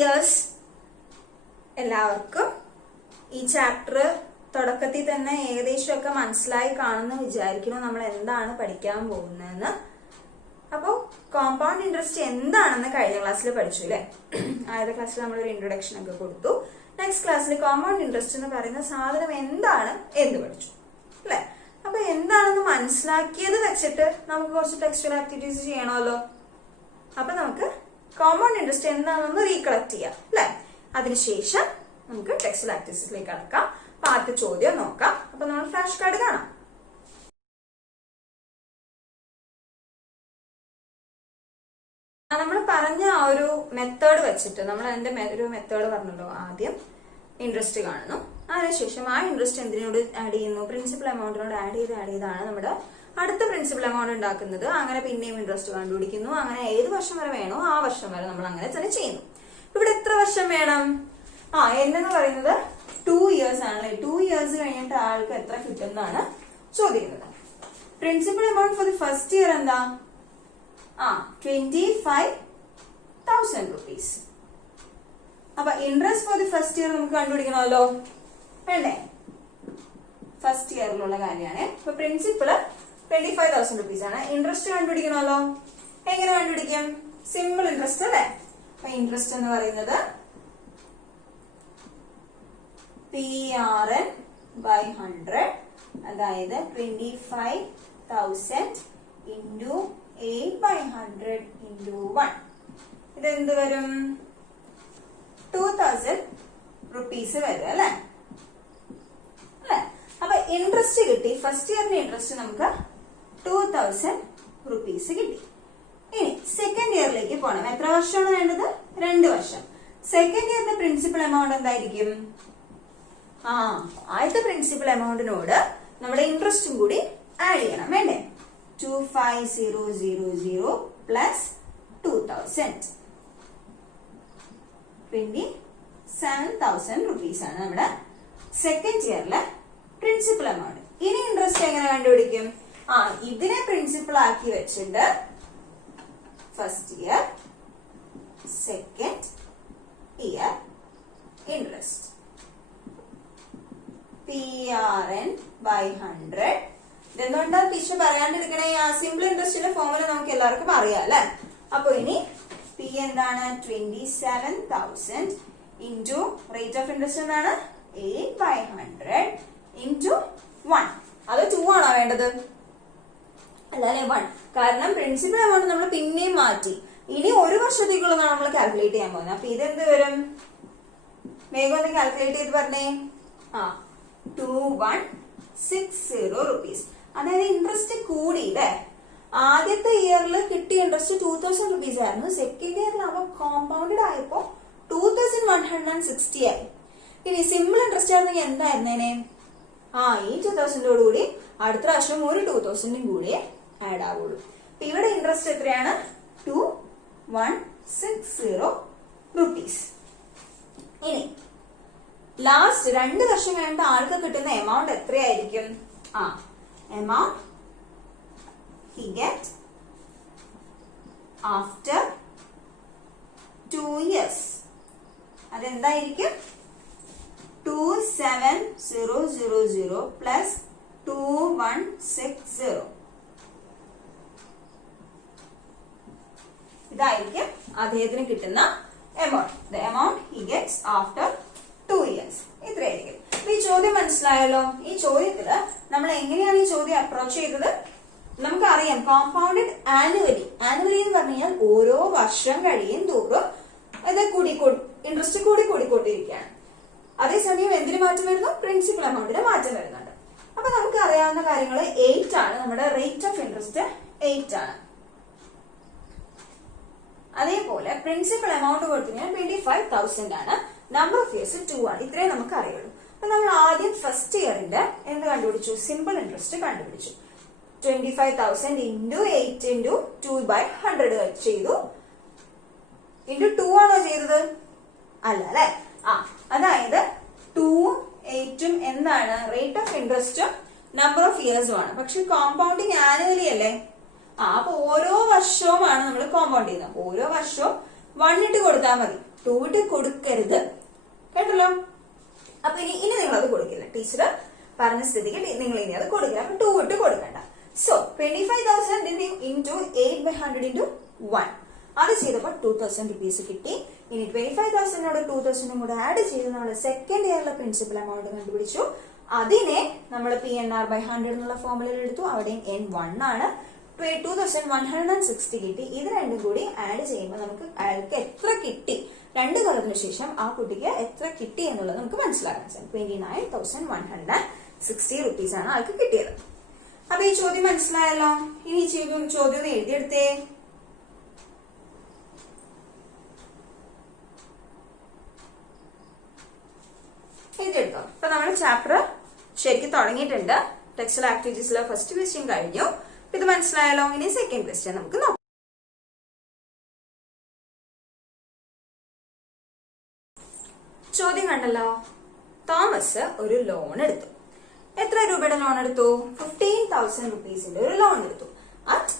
Dears, എല്ലാവർക്കും ഈ chapter തുടക്കത്തിൽ തന്നെ ഏകദേശമൊക്കെ മനസ്സിലായി കാണുന്നു വിചാരിക്കുന്നു നമ്മൾ എന്താണ് പഠിക്കാൻ പോകുന്നതെന്ന്. അപ്പോൾ കോമ്പൗണ്ട് ഇൻട്രസ്റ്റ് എന്താണെന്ന് കഴിഞ്ഞ ക്ലാസ്സിൽ പഠിച്ചു അല്ലേ? ആദ്യത്തെ ക്ലാസ്സിൽ നമ്മളൊരു ഇൻട്രൊഡക്ഷൻ ഒക്കെ കൊടുത്തു. നെക്സ്റ്റ് ക്ലാസ്സിൽ കോമ്പൗണ്ട് ഇൻട്രസ്റ്റ് എന്ന് പറയുന്ന സാധനം എന്താണ് എന്ന് പഠിച്ചു അല്ലെ? അപ്പൊ എന്താണെന്ന് മനസ്സിലാക്കിയത് വെച്ചിട്ട് നമുക്ക് കുറച്ച് ടെക്സ്റ്റുവൽ ആക്ടിവിറ്റീസ് ചെയ്യണമല്ലോ. അപ്പൊ നമുക്ക് കോമ്പൗണ്ട് ഇൻട്രസ്റ്റ് എന്താണെന്ന് റീകളക്ട് ചെയ്യാം അല്ലെ? അതിനുശേഷം നമുക്ക് ടെക്സ്റ്റുവൽ ആക്ടിവിറ്റീസിലേക്ക് കടക്കാം. അപ്പൊ ആദ്യത്തെ ചോദ്യം നോക്കാം. അപ്പൊ നമ്മൾ ഫ്ലാഷ് കാർഡ് കാണാം. നമ്മൾ പറഞ്ഞ ആ ഒരു മെത്തേഡ് വെച്ചിട്ട് നമ്മൾ അതിന്റെ ഒരു മെത്തേഡ് പറഞ്ഞല്ലോ. ആദ്യം ഇൻട്രസ്റ്റ് കാണുന്നു, അതിനുശേഷം ആ ഇൻട്രസ്റ്റ് എന്തിനോട് ആഡ് ചെയ്യുന്നു? പ്രിൻസിപ്പൽ എമൗണ്ടിനോട് ആഡ് ചെയ്താണ് നമ്മുടെ അടുത്ത പ്രിൻസിപ്പൽ എമൗണ്ട് ഉണ്ടാക്കുന്നത്. അങ്ങനെ പിന്നെയും ഇൻട്രസ്റ്റ് കണ്ടുപിടിക്കുന്നു. അങ്ങനെ ഏത് വർഷം വരെ വേണോ ആ വർഷം വരെ നമ്മൾ അങ്ങനെ തന്നെ ചെയ്യുന്നു. ഇവിടെ എത്ര വർഷം വേണം? എന്നു പറയുന്നത് 2 years ആണല്ലേ. 2 years കഴിഞ്ഞിട്ട് ആൾക്ക് എത്ര കിട്ടുന്നതാണ് ചോദിക്കുന്നത്. Principal amount for the first year എന്താ? 25,000 rupees. അപ്പൊ interest for the first year നമുക്ക് കണ്ടുപിടിക്കണമല്ലോ, വേണ്ടേ? ഫസ്റ്റ് ഇയറിലുള്ള കാര്യമാണ്. ഇപ്പൊ പ്രിൻസിപ്പള് 25,000 rupees ആണ്. ഇൻട്രസ്റ്റ് കണ്ടുപിടിക്കണമല്ലോ. എങ്ങനെ കണ്ടുപിടിക്കും? സിമ്പിൾ ഇൻട്രസ്റ്റ് അല്ലെ? അപ്പൊ ഇൻട്രസ്റ്റ് എന്ന് പറയുന്നത് PRN by 100, അതായത് 25,000 into 8 by 100 into 1. ഇതെന്ത് വരും? 2,000 rupees വരും അല്ലെ? അപ്പൊ ഇൻട്രസ്റ്റ് കിട്ടി. ഫസ്റ്റ് ഇയറിന്റെ ഇൻട്രസ്റ്റ് നമുക്ക് 2,000 rupees കിട്ടി. ഇനി സെക്കൻഡ് ഇയറിലേക്ക് പോകണം. എത്ര വർഷമാണ് വേണ്ടത്? 2 വർഷം. സെക്കൻഡ് ഇയറിന്റെ പ്രിൻസിപ്പൽ എമൗണ്ട് എന്തായിരിക്കും? ആദ്യത്തെ പ്രിൻസിപ്പൽ എമൗണ്ടിനോട് നമ്മുടെ ഇൻട്രസ്റ്റും കൂടി ആഡ് ചെയ്യണം, വേണ്ടേ? 25,000 പ്ലസ് 2,000 27,000 rupees ആണ് നമ്മുടെ സെക്കൻഡ് ഇയറിലെ പ്രിൻസിപ്പൽ എമൗണ്ട്. ഇനി ഇൻട്രസ്റ്റ് എങ്ങനെ കണ്ടുപിടിക്കും? ഇതിനെ പ്രിൻസിപ്പൽ ആക്കി വെച്ചിട്ട് first year, second year interest PRN by 100. ഇതെന്തുകൊണ്ടാ ടീച്ചർ പറയാണ്ടിരിക്കണേ? സിമ്പിൾ ഇൻട്രസ്റ്റിന്റെ ഫോർമുല നമുക്ക് എല്ലാവർക്കും അറിയാം അല്ലെ? അപ്പൊ ഇനി P എന്താണ്? 27,000 ഇൻറ്റു റേറ്റ് ഓഫ് ഇൻട്രസ്റ്റ് എന്താണ്? 8 by 100 ഇൻറ്റു 1. അത് 2 ആണോ വേണ്ടത്? അല്ലേ 1. കാരണം പ്രിൻസിപ്പൽ എമൗണ്ട് നമ്മൾ പിന്നെയും മാറ്റി. ഇനി 1 വർഷത്തേക്കുള്ളതാണ് നമ്മൾ കാൽക്കുലേറ്റ് ചെയ്യാൻ പോകുന്നത്. അപ്പൊ ഇതെന്ത് വരും? വേഗം ഒന്ന് കാൽക്കുലേറ്റ് ചെയ്ത് പറഞ്ഞേ. 2160 rupees. അതായത് ഇൻട്രസ്റ്റ് കൂടി അല്ലേ? ആദ്യത്തെ ഇയറിൽ കിട്ടിയ ഇൻട്രസ്റ്റ് 2,000 rupees ആയിരുന്നു. സെക്കൻഡ് ഇയറിൽ അവ കോമ്പൗണ്ടഡ് ആയപ്പോ 2,160 ആയി. ഇനി സിമ്പിൾ ഇൻട്രസ്റ്റ് ആയിരുന്നെങ്കിൽ എന്തായിരുന്നേനെ? ഈ 2,000 കൂടി അടുത്ത പ്രാവശ്യം ഒരു 2,000 കൂടി ആഡ് ആവുള്ളൂ. അപ്പൊ ഇവിടെ ഇൻട്രസ്റ്റ് എത്രയാണ്? 2160 rupees. ഇനി ലാസ്റ്റ് 2 വർഷം കഴിഞ്ഞിട്ട് ആൾക്ക് കിട്ടുന്ന എമൗണ്ട് എത്രയായിരിക്കും? Amount he get after 2 years. അതെന്തായിരിക്കും? 27,000 plus 2160. ഇതായിരിക്കും അദ്ദേഹത്തിന് കിട്ടുന്ന amount. The amount he gets after 2 years. ഇത്രയായിരിക്കും. ഈ ചോദ്യം മനസ്സിലായല്ലോ? ഈ ചോദ്യത്തില് നമ്മൾ എങ്ങനെയാണ് ഈ ചോദ്യം അപ്രോച്ച് ചെയ്തത്? നമുക്കറിയാം കോമ്പൗണ്ടഡ് ആനുവലി. ആനുവലി എന്ന് പറഞ്ഞു കഴിഞ്ഞാൽ ഓരോ വർഷം കഴിയും തോറും ഇത് ഇൻട്രസ്റ്റ് കൂടിക്കൊണ്ടിരിക്കുകയാണ്. അതേസമയം എന്തിന് മാറ്റം വരുന്നു? പ്രിൻസിപ്പൽ എമൗണ്ടിന് മാറ്റം വരുന്നുണ്ട്. അപ്പൊ നമുക്ക് അറിയാവുന്ന കാര്യങ്ങൾ 8 ആണ്. നമ്മുടെ റേറ്റ് ഓഫ് ഇൻട്രസ്റ്റ് 8 ആണ്. അതേപോലെ പ്രിൻസിപ്പൽ എമൗണ്ട് കൊടുത്തുകഴിഞ്ഞാൽ 25,000 ആണ്. നമ്പർ ഓഫ് ഇയേഴ്സ് 2 ആണ്. ഇത്രയും നമുക്ക് അറിയുള്ളൂ. അപ്പൊ നമ്മൾ ആദ്യം ഫസ്റ്റ് ഇയറിന്റെ എന്ത് കണ്ടുപിടിച്ചു? സിമ്പിൾ ഇൻട്രസ്റ്റ് കണ്ടുപിടിച്ചു. 25,000 into 8 into 2 by 100 ചെയ്തു. into 2 ആണോ ചെയ്തത്? അല്ല അല്ലെ? അതായത് 2ഉം 8ഉം എന്താണ്? റേറ്റ് ഓഫ് ഇൻട്രസ്റ്റും നമ്പർ ഓഫ് ഇയേഴ്സും ആണ്. പക്ഷെ കോമ്പൗണ്ടിങ് ആനുവലി അല്ലേ? അപ്പൊ ഓരോ വർഷവുമാണ് നമ്മൾ കോമ്പൗണ്ട് ചെയ്യുന്നത്. ഓരോ വർഷവും 1 ഇട്ട് കൊടുത്താൽ മതി, 2 ഇട്ട് കൊടുക്കരുത്. കേട്ടല്ലോ? അപ്പൊ ഇനി നിങ്ങൾ അത് കൊടുക്കില്ല. ടീച്ചർ പറഞ്ഞ സ്ഥിതിക്ക് നിങ്ങൾ ഇനി അത് കൊടുക്കില്ല. അപ്പൊ 2 ഇട്ട് കൊടുക്കണ്ട. So 25,000 into 8/100 into 1. അത് ചെയ്തപ്പോൾ 2,000 rupees കിട്ടി. ഇനി 25,000 2,000 കൂടെ ആഡ് ചെയ്ത് നമ്മൾ സെക്കൻഡ് ഇയറിലെ പ്രിൻസിപ്പൽ എമൗണ്ട് കണ്ടുപിടിച്ചു. അതിനെ നമ്മൾ PNR/100 എന്നുള്ള ഫോർമുലയിൽ എടുത്തു. അവിടെയും N1 ആണ്. 2,160 കിട്ടി. ഇത് രണ്ടും കൂടി ആഡ് ചെയ്യുമ്പോൾ നമുക്ക് അയാൾക്ക് എത്ര കിട്ടി, 2 കൊല്ലത്തിന് ശേഷം ആ കുട്ടിക്ക് എത്ര കിട്ടി എന്നുള്ളത് നമുക്ക് മനസ്സിലാക്കാൻ സാധിക്കും. 29,160 rupees ആണ് ആൾക്ക് കിട്ടിയത്. അപ്പൊ ഈ ചോദ്യം മനസ്സിലായല്ലോ. ഇനി ചോദ്യം എഴുതിയെടുത്തേ. എഴുതിയെടുത്തോ. അപ്പൊ നമ്മൾ ചാപ്റ്റർ ശരിക്കും തുടങ്ങിയിട്ടുണ്ട്. ടെക്സ്റ്റൽ ആക്ടിവിറ്റീസിലെ ഫസ്റ്റ് ക്വസ്റ്റ്യൻ കഴിഞ്ഞു. ഇത് മനസ്സിലായല്ലോ. ഇനി സെക്കൻഡ് ക്വസ്റ്റ്യൻ നമുക്ക് നോക്കാം. ചോദ്യം കണ്ടല്ലോ. തോമസ് ഒരു ലോൺ എടുത്തു. എത്ര രൂപയുടെ ലോൺ എടുത്തു? 15,000 rupeesന്റെ ഒരു ലോൺ എടുത്തു. At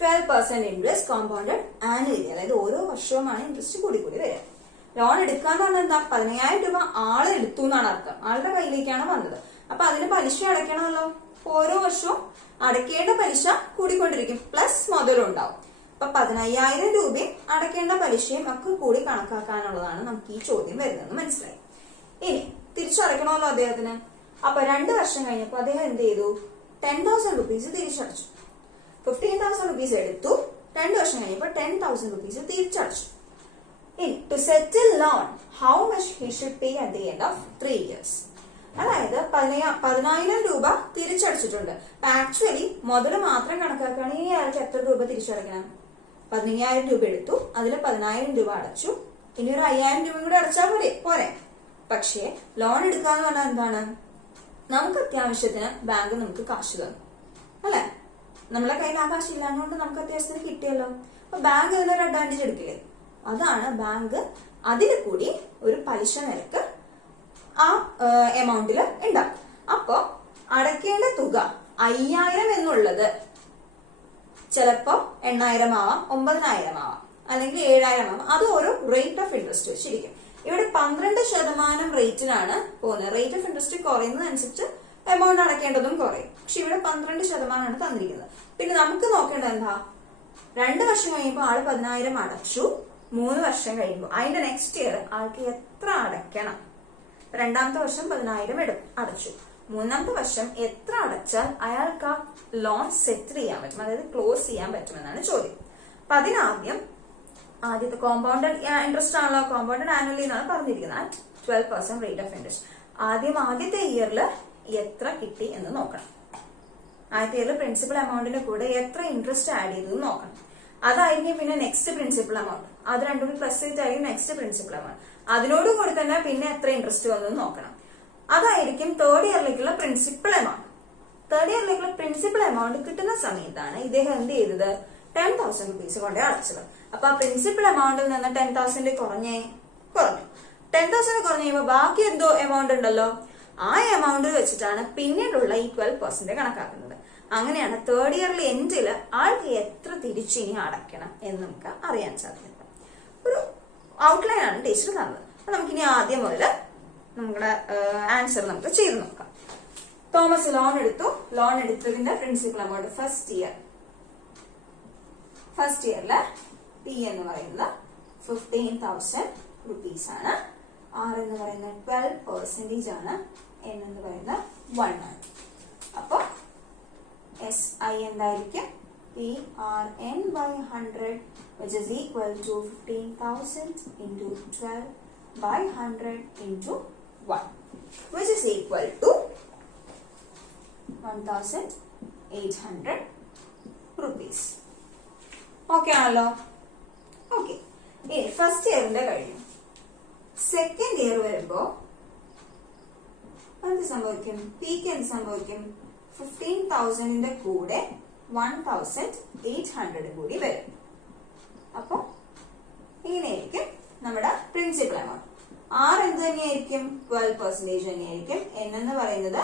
12% interest compounded annually. അതായത് ഓരോ വർഷവുമാണ് ഇൻട്രസ്റ്റ് കൂടി വരിക. ലോൺ എടുക്കാന്ന് പറഞ്ഞാൽ എന്താ? 15,000 രൂപ ആള് എടുത്തു എന്നാണ് അർത്ഥം. ആളുടെ കയ്യിലേക്കാണ് വന്നത്. അപ്പൊ അതിന് പലിശ അടയ്ക്കണമല്ലോ. ഓരോ വർഷവും അടയ്ക്കേണ്ട പലിശ കൂടിക്കൊണ്ടിരിക്കും, പ്ലസ് മുതലും ഉണ്ടാവും. അപ്പൊ 15,000 രൂപയും അടയ്ക്കേണ്ട പലിശയും ഒക്കെ കൂടി കണക്കാക്കാനുള്ളതാണ് നമുക്ക് ഈ ചോദ്യം വരുന്നതെന്ന് മനസ്സിലായി. ഇനി തിരിച്ചടയ്ക്കണമല്ലോ അദ്ദേഹത്തിന്. അപ്പൊ 2 വർഷം കഴിഞ്ഞപ്പോൾ അദ്ദേഹം എന്ത് ചെയ്തു? 10,000 rupees തിരിച്ചടച്ചു. 15,000 rupees എടുത്തു. 2 വർഷം കഴിഞ്ഞപ്പോൾ 10,000 rupees തിരിച്ചടച്ചു. ഇനി to settle loan how much he should pay at the end of 3 years. അതായത് 10,000 രൂപ തിരിച്ചടച്ചിട്ടുണ്ട്. ആക്ച്വലി മുതൽ മാത്രം കണക്കാക്കുകയാണെങ്കിൽ ഇനി അയാൾക്ക് എത്ര രൂപ തിരിച്ചടയ്ക്കണം? 15,000 രൂപ എടുത്തു, അതിൽ 10,000 രൂപ അടച്ചു. ഇനി ഒരു 5,000 രൂപ കൂടെ അടച്ചാൽ പോരെ. പക്ഷേ ലോൺ എടുക്കാന്ന് പറഞ്ഞാൽ എന്താണ്? നമുക്ക് അത്യാവശ്യത്തിന് ബാങ്ക് നമുക്ക് കാശ് തന്നു, അല്ലെ? നമ്മളെ കയ്യിൽ ആ കാശ് ഇല്ലാഞ്ഞുകൊണ്ട് നമുക്ക് അത്യാവശ്യത്തിന് കിട്ടിയല്ലോ. അപ്പൊ ബാങ്ക് ഇതിലൊരു അഡ്വാൻറ്റേജ് എടുക്കില്ലേ? അതാണ് ബാങ്ക് അതിൽ കൂടി ഒരു പലിശ നിരക്ക് ആ എമൗണ്ടില് ഉണ്ടാവും. അപ്പൊ അടയ്ക്കേണ്ട തുക 5,000 എന്നുള്ളത് ചിലപ്പോ 8,000 ആവാം, 9,000 ആവാം, അല്ലെങ്കിൽ 7,000 ആവാം. അത് ഓരോ റേറ്റ് ഓഫ് ഇൻട്രസ്റ്റ് വെച്ചിരിക്കും. ഇവിടെ 12% റേറ്റിനാണ് പോകുന്നത്. റേറ്റ് ഓഫ് ഇൻട്രസ്റ്റ് കുറയുന്നതനുസരിച്ച് എമൗണ്ട് അടയ്ക്കേണ്ടതും കുറയും. പക്ഷെ ഇവിടെ 12% തന്നിരിക്കുന്നത്. പിന്നെ നമുക്ക് നോക്കേണ്ടത് എന്താ? 2 വർഷം കഴിയുമ്പോൾ ആള് 10,000 അടച്ചു. 3 വർഷം കഴിയുമ്പോൾ അതിന്റെ നെക്സ്റ്റ് ഇയർ ആൾക്ക് എത്ര അടയ്ക്കണം? 2ാമത്തെ വർഷം 10,000 അടച്ചു. 3ാമത്തെ വർഷം എത്ര അടച്ചാൽ അയാൾക്ക് ആ ലോൺ സെറ്റിൽ ചെയ്യാൻ പറ്റും, അതായത് ക്ലോസ് ചെയ്യാൻ പറ്റുമെന്നാണ് ചോദ്യം. അപ്പൊ ആദ്യത്തെ കോമ്പൗണ്ടഡ് ഇൻട്രസ്റ്റ് ആണല്ലോ, കോമ്പൗണ്ടഡ് ആനുവലി എന്നാണ് പറഞ്ഞിരിക്കുന്നത്. 12% റേറ്റ് ഓഫ് ഇൻട്രസ്റ്റ്. ആദ്യത്തെ ഇയറിൽ എത്ര കിട്ടി എന്ന് നോക്കണം. ആദ്യത്തെ ഇയറിൽ പ്രിൻസിപ്പൽ എമൗണ്ടിന്റെ കൂടെ എത്ര ഇൻട്രസ്റ്റ് ആഡ് ചെയ്തു നോക്കണം. അതായിരിക്കും പിന്നെ നെക്സ്റ്റ് പ്രിൻസിപ്പൽ എമൗണ്ട്. അത് രണ്ടും പ്ലസ് ചെയ്തിട്ടായിരിക്കും നെക്സ്റ്റ് പ്രിൻസിപ്പൽ എമൗണ്ട്. അതിനോട് കൂടി തന്നെ പിന്നെ എത്ര ഇൻട്രസ്റ്റ് വന്നു നോക്കണം. അതായിരിക്കും തേർഡ് ഇയറിലേക്കുള്ള പ്രിൻസിപ്പൽ എമൗണ്ട്. തേർഡ് ഇയറിലേക്കുള്ള പ്രിൻസിപ്പൽ എമൗണ്ട് കിട്ടുന്ന സമയത്താണ് ഇദ്ദേഹം എന്ത് ചെയ്തത്? 10,000 rupees കൊണ്ട് അടച്ചത്. അപ്പൊ ആ പ്രിൻസിപ്പൽ എമൗണ്ടിൽ നിന്ന് 10,000 കുറഞ്ഞു. 10,000 കുറഞ്ഞു കഴിയുമ്പോൾ ബാക്കി എന്തോ എമൗണ്ട് ഉണ്ടല്ലോ, ആ എമൗണ്ട് വെച്ചിട്ടാണ് പിന്നീടുള്ള ഈ 12% കണക്കാക്കുന്നത്. അങ്ങനെയാണ് തേർഡ് ഇയറിലെ എൻഡില് ആൾക്ക് എത്ര തിരിച്ചിനി അടയ്ക്കണം എന്ന് നമുക്ക് അറിയാൻ സാധിക്കുന്നത്. ഒരു ഔട്ട്ലൈൻ ആണ് ടീച്ചർ തന്നത്. അപ്പൊ നമുക്കിനി ആദ്യം മുതൽ നമ്മുടെ ആൻസർ നമുക്ക് ചെയ്ത് നോക്കാം. തോമസ് ലോൺ എടുത്തു. ലോൺ എടുത്തതിന്റെ പ്രിൻസിപ്പൽ എമൗണ്ട് ഫസ്റ്റ് ഇയറില് പി എന്ന് പറയുന്നത് 15,000 rupees ആണ്. ആർ എന്ന് പറയുന്നത് 12% ആണ്. എൻ എന്ന് പറയുന്നത് 1 ആണ്. അപ്പൊ SI എന്തായിരിക്കും? PRN/100 which is equal to 15,000 into 12/100 into 1 which is equal to 1,800 rupees. Okay ആണല്ലോ? ഓക്കെ. ഇനി ഫസ്റ്റ് ഇയറിന്റെ കഴിഞ്ഞു. സെക്കൻഡ് ഇയർ വരുമ്പോ എന്ത് സംഭവിക്കും? പിക്ക് എന്ത് സംഭവിക്കും? 15,000ന്റെ കൂടെ 1,800 കൂടി വരും. അപ്പൊ ഇങ്ങനെയായിരിക്കും നമ്മുടെ പ്രിൻസിപ്പൽ എമൗണ്ട്. ആർ എന്ത് തന്നെയായിരിക്കും? 12% തന്നെയായിരിക്കും. എൻ എന്ന് പറയുന്നത്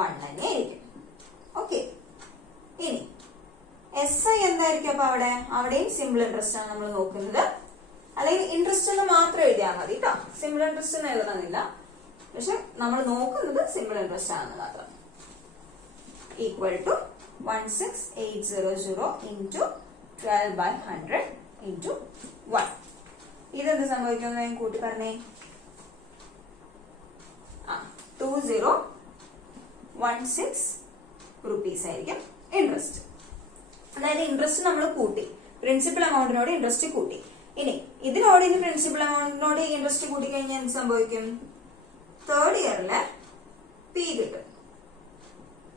1 തന്നെയായിരിക്കും. ഓക്കെ. ഇനി SI എന്തായിരിക്കും? അപ്പൊ അവിടെയും സിമ്പിൾ ഇൻട്രസ്റ്റ് ആണ് നമ്മൾ നോക്കുന്നത്. അല്ലെങ്കിൽ ഇൻട്രസ്റ്റ് എന്ന് മാത്രം എഴുതിയാൽ മതി കേട്ടോ. സിമ്പിൾ ഇൻട്രസ്റ്റ് എന്ന് എഴുതണമെന്നില്ല. പക്ഷെ നമ്മൾ നോക്കുന്നത് സിമ്പിൾ ഇൻട്രസ്റ്റ് ആണെന്ന് മാത്രം. Equal to 16800 into 12/100 into 1. ഇതെന്ത് സംഭവിക്കുമെന്ന് ഞാൻ കൂട്ടി പറഞ്ഞേ. 2016 rupees ആയിരിക്കും ഇൻട്രസ്റ്റ്. അതായത് ഇൻട്രസ്റ്റ് നമ്മൾ കൂട്ടി, പ്രിൻസിപ്പൽ എമൗണ്ടിനോട് ഇൻട്രസ്റ്റ് കൂട്ടി. ഇനി ഇതിനോട് ഇനി പ്രിൻസിപ്പൽ എമൗണ്ടിനോട് ഇൻട്രസ്റ്റ് കൂട്ടി കഴിഞ്ഞാൽ എന്ത് സംഭവിക്കും? തേർഡ് ഇയറിലെ പി കിട്ടും.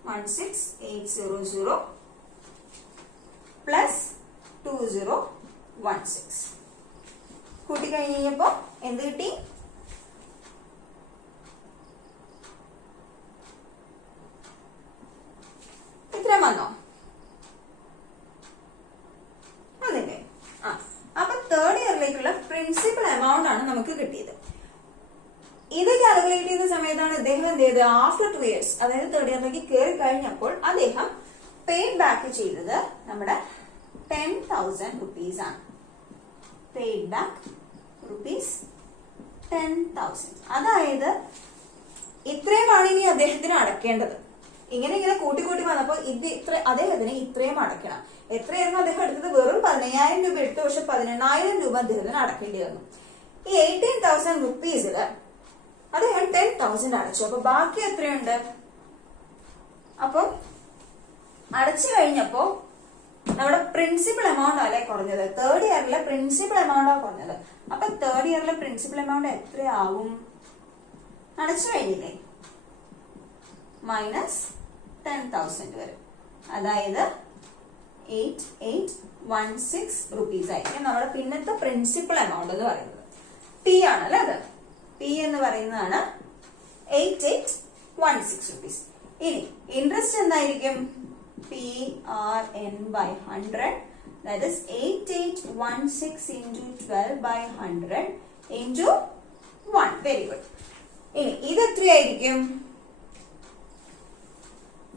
16800 പ്ലസ് 2016 കൂട്ടി കഴിഞ്ഞപ്പോ എന്ത് കിട്ടി? ഇത്രയും വന്നോ? അതില്ലേ? അപ്പൊ തേർഡ് ഇയറിലേക്കുള്ള പ്രിൻസിപ്പൽ എമൗണ്ട് ആണ് നമുക്ക് കിട്ടിയത്. ഇത് കാൽക്കുലേറ്റ് ചെയ്യുന്ന സമയത്താണ് ഇദ്ദേഹം എന്ത് ചെയ്തത്? ആഫ്റ്റർ 2 years, അതായത് തേർഡ് ഇയറിലേക്ക് കയറി കഴിഞ്ഞപ്പോൾ അദ്ദേഹം പെയ്ഡ് ബാക്ക് ചെയ്തത് നമ്മുടെ 10,000 rupees ആണ്. Paid back ₹10,000. അതായത് ഇത്രയുമാണ് ഇനി അദ്ദേഹത്തിന് അടക്കേണ്ടത്. ഇങ്ങനെ കൂട്ടി വന്നപ്പോ ഇത് അദ്ദേഹത്തിന് ഇത്രയും അടയ്ക്കണം. എത്രയായിരുന്നു അദ്ദേഹം എടുത്തത്? വെറും 15,000 രൂപ എടുത്തു. പക്ഷെ 18,000 രൂപ അദ്ദേഹത്തിന് അടക്കേണ്ടി വന്നു. ഈ 18,000 rupeesല് അദ്ദേഹം 10,000 അടച്ചു. അപ്പൊ ബാക്കി എത്രയുണ്ട്? അപ്പൊ അടച്ചു കഴിഞ്ഞപ്പോ നമ്മുടെ പ്രിൻസിപ്പൽ എമൗണ്ട് അല്ലേ കുറഞ്ഞത്? തേർഡ് ഇയറിലെ പ്രിൻസിപ്പൽ എമൗണ്ട് ആണ് കുറഞ്ഞത്. അപ്പൊ തേർഡ് ഇയറിലെ പ്രിൻസിപ്പൽ എമൗണ്ട് എത്രയാവും? അടച്ചു കഴിഞ്ഞില്ലേ, മൈനസ് 10,000 വരും. അതായത് 8816 rupees ആയിരിക്കും നമ്മുടെ പിന്നത്തെ പ്രിൻസിപ്പൽ എമൗണ്ട് എന്ന് പറയുന്നത്. പി ആണല്ലേ അത്? പി എന്ന് പറയുന്നതാണ് 8816 rupees. ഇനി ഇൻട്രസ്റ്റ് എന്തായിരിക്കും? PRN/100, that is 8816 into 12/100 into 1. Very good. ഇനി ഇത് എത്രയായിരിക്കും?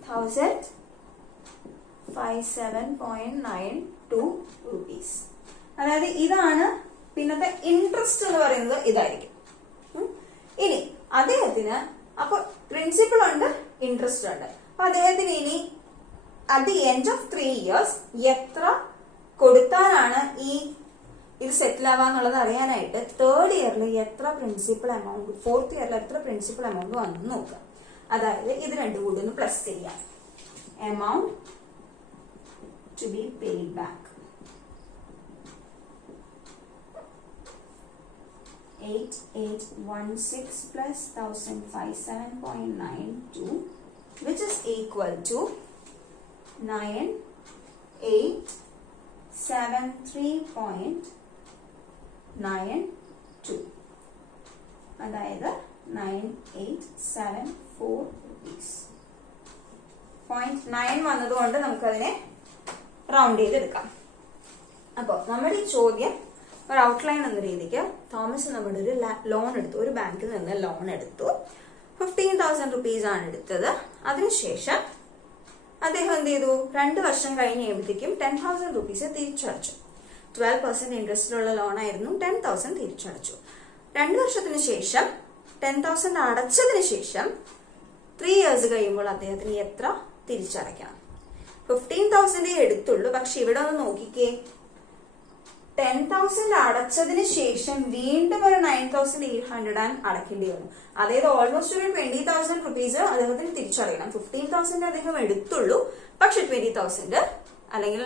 1057.92 rupees. അതായത് ഇതാണ് പിന്നത്തെ ഇൻട്രസ്റ്റ് എന്ന് പറയുന്നത്. ഇതായിരിക്കും. ഇനി അദ്ദേഹത്തിന് അപ്പൊ പ്രിൻസിപ്പൽ ഉണ്ട്, ഇൻട്രസ്റ്റ് ഉണ്ട്. അപ്പൊ അദ്ദേഹത്തിന് ഇനി at the end of 3 years എത്ര കൊടുത്താലാണ് ഇത് സെറ്റിൽ ആവാന്നുള്ളത് അറിയാനായിട്ട് തേർഡ് ഇയറിൽ എത്ര പ്രിൻസിപ്പൽ എമൗണ്ട്, ഫോർത്ത് ഇയറിൽ എത്ര പ്രിൻസിപ്പൽ എമൗണ്ട് വന്നു നോക്കുക. അതായത് ഇത് രണ്ടും കൂടി ഒന്ന് പ്ലസ് ചെയ്യാം. Amount to be paid back 8816 plus 1057.92, which is equal to 9873.92. അതായത് 9874 rupees. 0.9 വന്നതുകൊണ്ട് നമുക്കതിനെ റൗണ്ട് ചെയ്തെടുക്കാം. അപ്പോൾ നമ്മുടെ ഈ ചോദ്യം ഒരു ഔട്ട്ലൈൻ എന്ന രീതിക്ക് തോമസ് നമ്മുടെ ഒരു ലോൺ എടുത്തു, ഒരു ബാങ്കിൽ നിന്ന് ലോൺ എടുത്തു. 15,000 rupees ആണ് എടുത്തത്. അതിനുശേഷം അദ്ദേഹം എന്ത് ചെയ്തു? 2 വർഷം കഴിഞ്ഞ് കഴിയുമ്പോഴത്തേക്കും 10,000 rupees തിരിച്ചടച്ചു. 12% ഇൻട്രസ്റ്റിലുള്ള ലോൺ ആയിരുന്നു. 10,000 തിരിച്ചടച്ചു. 2 വർഷത്തിന് ശേഷം 10,000 അടച്ചതിന് ശേഷം 3 years കഴിയുമ്പോൾ അദ്ദേഹത്തിന് എത്ര തിരിച്ചടയ്ക്കണം? 15,000 എടുത്തുള്ളൂ. പക്ഷെ ഇവിടെ ഒന്ന് നോക്കിക്കേ, 10,000 അടച്ചതിന് ശേഷം വീണ്ടും ഒരു 9,800 അടക്കേണ്ടി വന്നു. അതായത് ഓൾമോസ്റ്റ് ഒരു 20,000 rupees അദ്ദേഹത്തിന് തിരിച്ചടയണം. 15,000 അദ്ദേഹം എടുത്തുള്ളൂ, പക്ഷെ 20,000 അല്ലെങ്കിൽ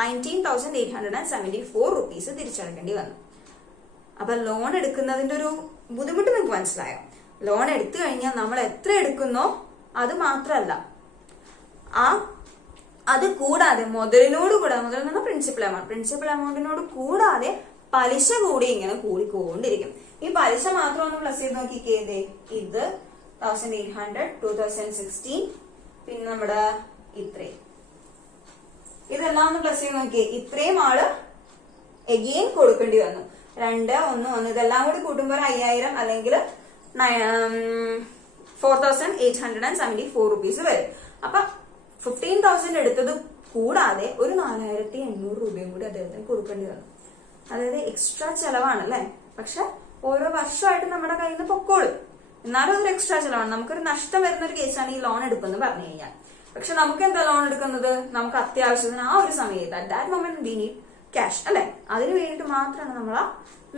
19,874 rupees തിരിച്ചടക്കേണ്ടി വന്നു. അപ്പൊ ലോൺ എടുക്കുന്നതിന്റെ ഒരു ബുദ്ധിമുട്ട് നിങ്ങൾക്ക് മനസ്സിലായോ? ലോൺ എടുത്തു കഴിഞ്ഞാൽ നമ്മൾ എത്ര എടുക്കുന്നോ അത് മാത്രമല്ല, അത് കൂടാതെ മുതലിനോട് കൂടാതെ, മുതൽ എന്ന പ്രിൻസിപ്പൽ എമൗണ്ടിനോട് കൂടാതെ പലിശ കൂടി ഇങ്ങനെ കൂടിക്കൊണ്ടിരിക്കും. ഈ പലിശ മാത്രം ഒന്ന് പ്ലസ് ചെയ്ത് നോക്കിക്കേതേ. ഇത് 1800, 2016, പിന്നെ നമ്മുടെ ഇത്രയും, ഇതെല്ലാം ഒന്ന് പ്ലസ് ചെയ്ത് നോക്കിയേ. ഇത്രയും ആള് എഗെയിൻ കൊടുക്കേണ്ടി വന്നു. 2, 1, 1 ഇതെല്ലാം കൂടി കൂട്ടുമ്പോൾ 5,000 അല്ലെങ്കിൽ 4,874 rupees വരും. അപ്പൊ 15,000 എടുത്തത് കൂടാതെ ഒരു 4,800 രൂപയും കൂടി അദ്ദേഹത്തിന് കൊടുക്കേണ്ടി വന്നു. അതായത് എക്സ്ട്രാ ചെലവാണല്ലേ, പക്ഷെ ഓരോ വർഷമായിട്ട് നമ്മുടെ കയ്യിൽ നിന്ന് പൊക്കോളും. എന്നാലും അതൊരു എക്സ്ട്രാ ചെലവാണ്. നമുക്കൊരു നഷ്ടം വരുന്ന ഒരു കേസാണ് ഈ ലോൺ എടുക്കുന്നത് പറഞ്ഞു കഴിഞ്ഞാൽ. പക്ഷെ നമുക്ക് എന്താ ലോൺ എടുക്കുന്നത്, നമുക്ക് അത്യാവശ്യത്തിന് ആ ഒരു സമയത്ത് at that moment we need cash അല്ലെ, അതിന് വേണ്ടിയിട്ട് മാത്രമാണ് നമ്മൾ ആ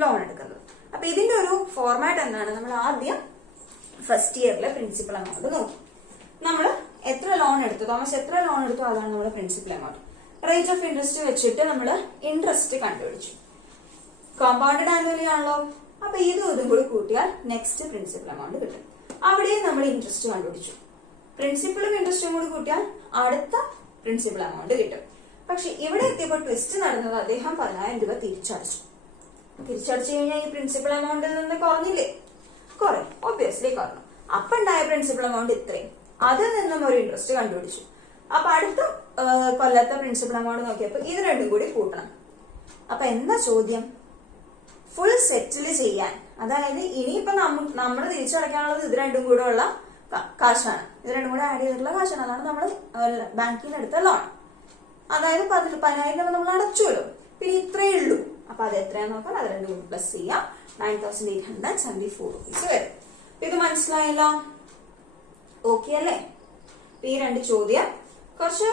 ലോൺ എടുക്കുന്നത്. അപ്പൊ ഇതിന്റെ ഒരു ഫോർമാറ്റ് എന്താണ്, നമ്മൾ ആദ്യം ഫസ്റ്റ് ഇയറിലെ പ്രിൻസിപ്പൽ എമൗണ്ട് നോക്കി. നമ്മൾ എത്ര ലോൺ എടുത്തു, തോമസ് എത്ര ലോൺ എടുത്തു, അതാണ് നമ്മുടെ principal amount. Rate of interest വെച്ചിട്ട് നമ്മൾ ഇൻട്രസ്റ്റ് കണ്ടുപിടിച്ചു. കോമ്പൗണ്ടഡ് ആനുവലി ആണല്ലോ, അപ്പൊ ഇതും കൂടി കൂട്ടിയാൽ നെക്സ്റ്റ് പ്രിൻസിപ്പൽ എമൗണ്ട് കിട്ടും. അവിടെയും നമ്മൾ ഇൻട്രസ്റ്റ് കണ്ടുപിടിച്ചു. പ്രിൻസിപ്പലും ഇൻട്രസ്റ്റും കൂടി കൂട്ടിയാൽ അടുത്ത പ്രിൻസിപ്പൽ എമൗണ്ട് കിട്ടും. പക്ഷെ ഇവിടെ എത്തിയപ്പോൾ ട്വിസ്റ്റ് നടന്നത്, അദ്ദേഹം 10,000 രൂപ തിരിച്ചടച്ചു. തിരിച്ചടച്ചു കഴിഞ്ഞാൽ ഈ പ്രിൻസിപ്പൽ എമൗണ്ടിൽ നിന്ന് കുറഞ്ഞില്ലേ, കുറയും, ഒബ്വിയസ്ലി കുറഞ്ഞു. അപ്പൊ ഉണ്ടായ പ്രിൻസിപ്പൽ എമൗണ്ട് ഇത്രയും, അതിൽ നിന്നും ഒരു ഇൻട്രസ്റ്റ് കണ്ടുപിടിച്ചു. അപ്പൊ അടുത്ത കൊല്ലത്തെ പ്രിൻസിപ്പൽ എമൗണ്ട് നോക്കിയപ്പോ ഇത് രണ്ടും കൂടി കൂട്ടണം. അപ്പൊ എന്താ ചോദ്യം, ഫുൾ സെറ്റിൽ ചെയ്യാൻ, അതായത് ഇനിയിപ്പോ നമ്മൾ തിരിച്ചടയ്ക്കാനുള്ളത് ഇത് രണ്ടും കൂടെ ഉള്ള കാശാണ്, ഇത് രണ്ടും കൂടെ ആഡ് ചെയ്തിട്ടുള്ള കാശാണ്. അതാണ് നമ്മൾ ബാങ്കിൽ നിന്ന് എടുത്ത ലോൺ. അതായത് 10,000 രൂപ നമ്മൾ അടച്ചുല്ലോ, പിന്നെ ഇത്രയേ ഉള്ളൂ. അപ്പൊ അത് എത്രയാന്ന് നോക്കാൻ അത് രണ്ടും കൂടി പ്ലസ് ചെയ്യാം, 9,874 rupees വരും. ഇത് മനസ്സിലായല്ലോ, ഓക്കെ അല്ലേ? ഈ രണ്ട് ചോദ്യം കുറച്ച്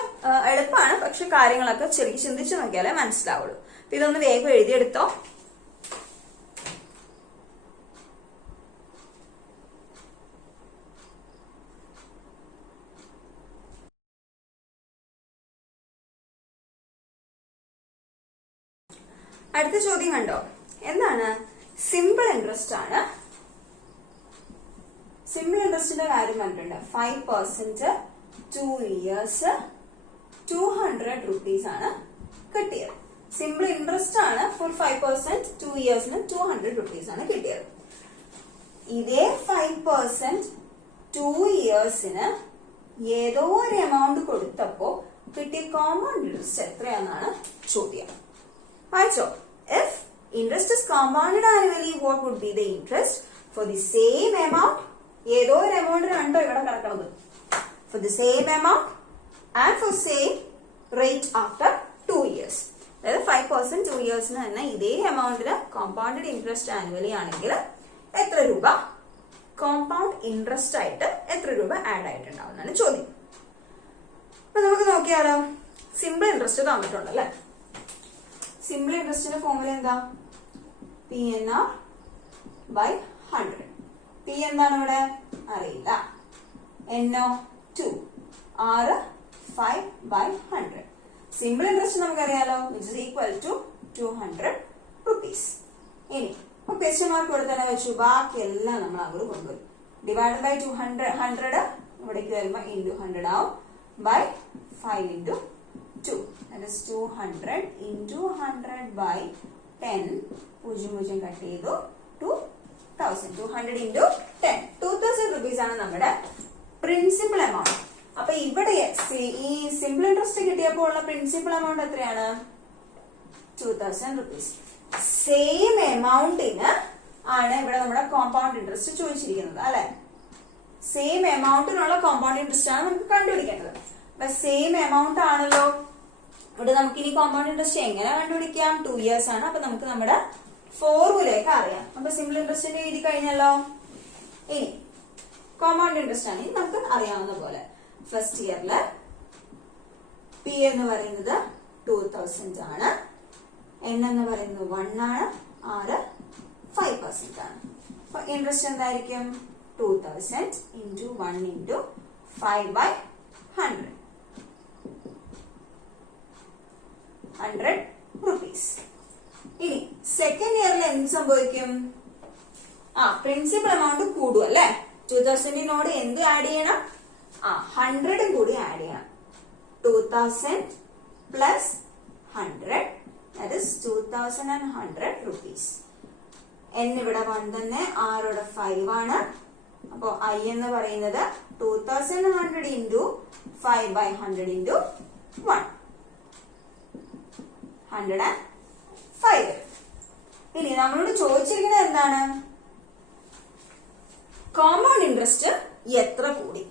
എളുപ്പമാണ്, പക്ഷെ കാര്യങ്ങളൊക്കെ ശരിക്കും ചിന്തിച്ചു നോക്കിയാലേ മനസ്സിലാവുള്ളൂ. ഇതൊന്ന് വേഗം എഴുതിയെടുത്തോ. അടുത്ത ചോദ്യം കണ്ടോ, എന്താണ്, സിമ്പിൾ ഇൻട്രസ്റ്റ് ആണ്. സിമ്പിൾ ഇൻട്രസ്റ്റിന്റെ കാര്യം പറഞ്ഞിട്ടുണ്ട്. 5% 2 years 200 rupees ആണ് കിട്ടിയത്. സിമ്പിൾ ഇൻട്രസ്റ്റ് ആണ്, ഫുൾ 5% 2 yearsന് 200 rupees ആണ് കിട്ടിയത്. ഇതേ 5% 2 yearsന് ഏതോ ഒരു എമൗണ്ട് കൊടുത്തപ്പോ കിട്ടിയ കോമ്പൗണ്ട് ഇൻട്രസ്റ്റ് എത്രയാണെന്നാണ് ചോദ്യം. വായിച്ചോ. If interest is compounded annually, what would be the interest for the same amount? ഏതോ ഒരു എമൗണ്ട് രണ്ടോ ഇവിടെ കിടക്കുന്നത്. For the same amount and for same rate after 2 years. അതായത് 5% 2 yearsന് തന്നെ ഇതേ എമൗണ്ടിന് കോമ്പൗണ്ടഡ് ഇൻട്രസ്റ്റ് ആനുവലി ആണെങ്കിൽ എത്ര രൂപ കോമ്പൗണ്ട് ഇൻട്രസ്റ്റ് ആയിട്ട് എത്ര രൂപ ആഡ് ആയിട്ടുണ്ടാവുന്നതാണ് ചോദ്യം. അപ്പൊ നമുക്ക് നോക്കിയാലോ. സിമ്പിൾ ഇൻട്രസ്റ്റ് തന്നിട്ടുണ്ട് അല്ലെ. സിമ്പിൾ ഇൻട്രസ്റ്റിന്റെ ഫോർമുല എന്താ, PNR by 100. P എന്താണ് ഇവിടെ അറിയില്ല, NO 2, R 5 by 100. Simple interest നമുക്കറിയാലോ, which is equal to 200 rupees. ഇനി ക്വസ്റ്റ്യൻ മാർക്ക് ഇവിടെ തന്നെ വെച്ചു, ബാക്കിയെല്ലാം നമ്മൾ അങ്ങോട്ട് കൊണ്ടുവരും. ഡിവൈഡ് ബൈ 100 ഇവിടേക്ക് വരുമ്പോ ഇൻറ്റു 100 ആവും, by 5 into 2. That is 200 into 100 by 10. 0 cut ചെയ്തു 2000. 200 into 10. 2000 rupees ആണ് നമ്മുടെ പ്രിൻസിപ്പൽ എമൗണ്ട്. അപ്പൊ ഇവിടെ ഈ സിമ്പിൾ ഇൻട്രസ്റ്റ് കിട്ടിയപ്പോൾ ഉള്ള പ്രിൻസിപ്പൽ എമൗണ്ട് എത്രയാണ്, 2000 rupees. സെയിം എമൗണ്ടിന് ആണ് ഇവിടെ നമ്മുടെ കോമ്പൗണ്ട് ഇൻട്രസ്റ്റ് ചോദിച്ചിരിക്കുന്നത് അല്ലെ. സെയിം എമൗണ്ടിനുള്ള കോമ്പൗണ്ട് ഇൻട്രസ്റ്റ് ആണ് നമുക്ക് കണ്ടുപിടിക്കേണ്ടത്. അപ്പൊ സെയിം എമൗണ്ട് ആണല്ലോ. ഇവിടെ നമുക്ക് ഇനി കോമ്പൗണ്ട് ഇൻട്രസ്റ്റ് എങ്ങനെ കണ്ടുപിടിക്കാം, 2 years ആണ്. അപ്പൊ നമുക്ക് നമ്മുടെ ഫോർമുലയൊക്കെ അറിയാം. അപ്പൊ സിമ്പിൾ ഇൻട്രസ്റ്റിന്റെ എഴുതി കഴിഞ്ഞല്ലോ. ഇനി കോമ്പൗണ്ട് ഇൻട്രസ്റ്റ് ആണ്, ഇനി നമുക്ക് അറിയാവുന്ന പോലെ ഫസ്റ്റ് ഇയറില് P എന്ന് പറയുന്നത് 2000 ആണ്, N എന്ന് പറയുന്നത് 1 ആണ്, R 5% ആണ്. അപ്പൊ ഇൻട്രസ്റ്റ് എന്തായിരിക്കും, 2000 into 1 into 5 by 100. 100 rupees. ഇനി സെക്കൻഡ് ഇയറിൽ എന്ത് സംഭവിക്കും, പ്രിൻസിപ്പൽ എമൗണ്ട് കൂടും അല്ലെ. 2000നോട് എന്ത് ആഡ് ചെയ്യണം, 100 കൂടി ആഡ് ചെയ്യണം. 2000 plus 100, that is 2100 rupees. N ഇവിടെ 1 തന്നെ, R ഇവിടെ 5 ആണ്. അപ്പൊ I എന്ന് പറയുന്നത് 2100 into 5 by 100 into 1. 105. ഇനി നമ്മളോട് ചോദിച്ചിരിക്കുന്നത് എന്താണ്, കോമ്പൗണ്ട് ഇൻട്രസ്റ്റ് എത്ര കൂടി,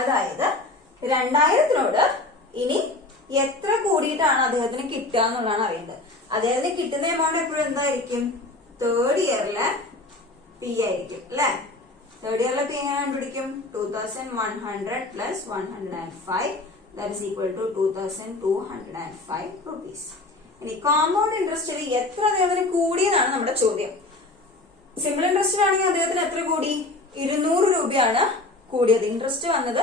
അതായത് 2000നോട് ഇനി എത്ര കൂടിയിട്ടാണ് അദ്ദേഹത്തിന് കിട്ടുക എന്നുള്ളതാണ് അറിയേണ്ടത്. അതായത് കിട്ടുന്ന എമൗണ്ട് എപ്പോഴും എന്തായിരിക്കും? തേർഡ് ഇയറിലെ പി ആയിരിക്കും അല്ലെ. തേർഡ് ഇയറിലെ പി എങ്ങനെ കണ്ടുപിടിക്കും? 2100 plus 105 that is equal to 2205 rupees. ഇനി കോമ്പൗണ്ട് ഇൻട്രസ്റ്റിൽ എത്ര അദ്ദേഹത്തിന് കൂടിയതാണ് നമ്മുടെ ചോദ്യം. സിമ്പിൾ ഇൻട്രസ്റ്റ് ആണെങ്കിൽ അദ്ദേഹത്തിന് എത്ര കൂടി? 200 രൂപയാണ് കൂടിയത്. ഇൻട്രസ്റ്റ് വന്നത്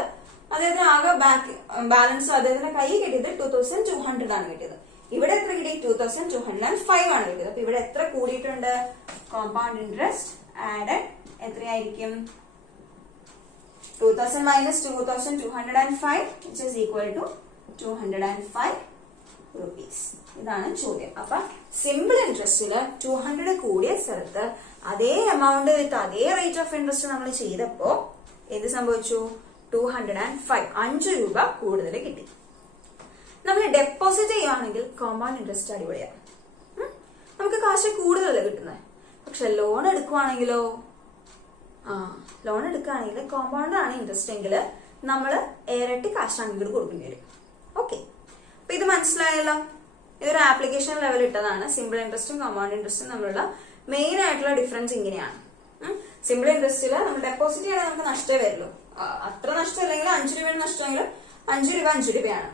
അദ്ദേഹത്തിന് ആകെ ബാലൻസ് അദ്ദേഹത്തിന്റെ കൈ കിട്ടിയത് 2200 ആണ് കിട്ടിയത്. ഇവിടെ എത്ര കിട്ടി? 2205 ആണ് കിട്ടിയത്. അപ്പൊ ഇവിടെ എത്ര കൂടിയിട്ടുണ്ട്? കോമ്പൗണ്ട് ഇൻട്രസ്റ്റ് ആഡ് എത്രയായിരിക്കും? 2000 minus 2205 which is equal to 205 rupees. ഇതാണ് ചോദ്യം. അപ്പൊ സിമ്പിൾ ഇൻട്രസ്റ്റില് 200 കൂടിയ സ്ഥലത്ത് അതേ എമൗണ്ട് വിത്ത് അതേ റേറ്റ് ഓഫ് ഇൻട്രസ്റ്റ് നമ്മൾ ചെയ്തപ്പോ എന്ത് സംഭവിച്ചു? 205 5 രൂപ കൂടുതൽ കിട്ടി. നമ്മൾ ഡെപ്പോസിറ്റ് ചെയ്യുവാണെങ്കിൽ കോമ്പൗണ്ട് ഇൻട്രസ്റ്റ് അടിപൊളിയാണ്, നമുക്ക് കാശ് കൂടുതലല്ല കിട്ടുന്നത്. പക്ഷെ ലോൺ എടുക്കുവാണെങ്കിലോ, ലോൺ എടുക്കുകയാണെങ്കിൽ കോമ്പൗണ്ട് ആണ് ഇൻട്രസ്റ്റ് എങ്കിൽ നമ്മൾ ഇരട്ടി കാശ് അങ്ങോട്ട് കൊടുക്കേണ്ടി വരും. ഓക്കെ, അപ്പൊ ഇത് മനസ്സിലായല്ലോ. ഇതൊരു ആപ്ലിക്കേഷൻ ലെവൽ ഇട്ടതാണ്. സിമ്പിൾ ഇൻട്രസ്റ്റും കോമ്പൗണ്ട് ഇൻട്രസ്റ്റും തമ്മിലുള്ള മെയിൻ ആയിട്ടുള്ള ഡിഫറൻസ് ഇങ്ങനെയാണ്. സിമ്പിൾ ഇൻട്രസ്റ്റില് നമ്മൾ ഡെപ്പോസിറ്റ് ചെയ്യണമെങ്കിൽ നമുക്ക് നഷ്ടമേ വരുള്ളൂ. അത്ര നഷ്ടം അല്ലെങ്കിൽ 5 രൂപയുടെ നഷ്ടമെങ്കിലും 5 രൂപ 5 രൂപയാണ്.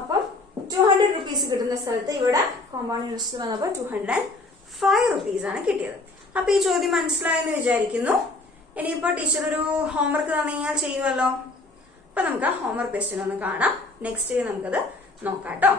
അപ്പം 200 റുപ്പീസ് കിട്ടുന്ന സ്ഥലത്ത് ഇവിടെ കോമ്പൗണ്ട് ഇൻട്രസ്റ്റ് വന്നപ്പോൾ 205 റുപ്പീസ് ആണ് കിട്ടിയത്. അപ്പൊ ഈ ചോദ്യം മനസ്സിലായെന്ന് വിചാരിക്കുന്നു. ഇനിയിപ്പോ ടീച്ചർ ഒരു ഹോംവർക്ക് തന്നു കഴിഞ്ഞാൽ ചെയ്യുമല്ലോ. അപ്പൊ നമുക്ക് ആ ഹോംവർക്ക് ക്വസ്റ്റ്യൻ ഒന്ന് കാണാം. നെക്സ്റ്റ് നമുക്കത് നോക്കാം കേട്ടോ.